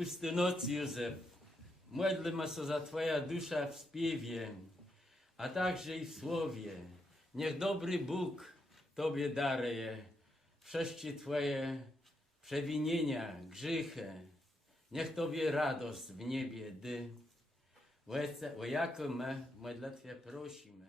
pusty noc, Józef. Modlimy się za Twoja dusza w śpiewie, a także i w słowie. Niech dobry Bóg Tobie daruje wszystkie Twoje przewinienia, grzechy. Niech Tobie radość w niebie dy. O jaką my modlitwie prosimy.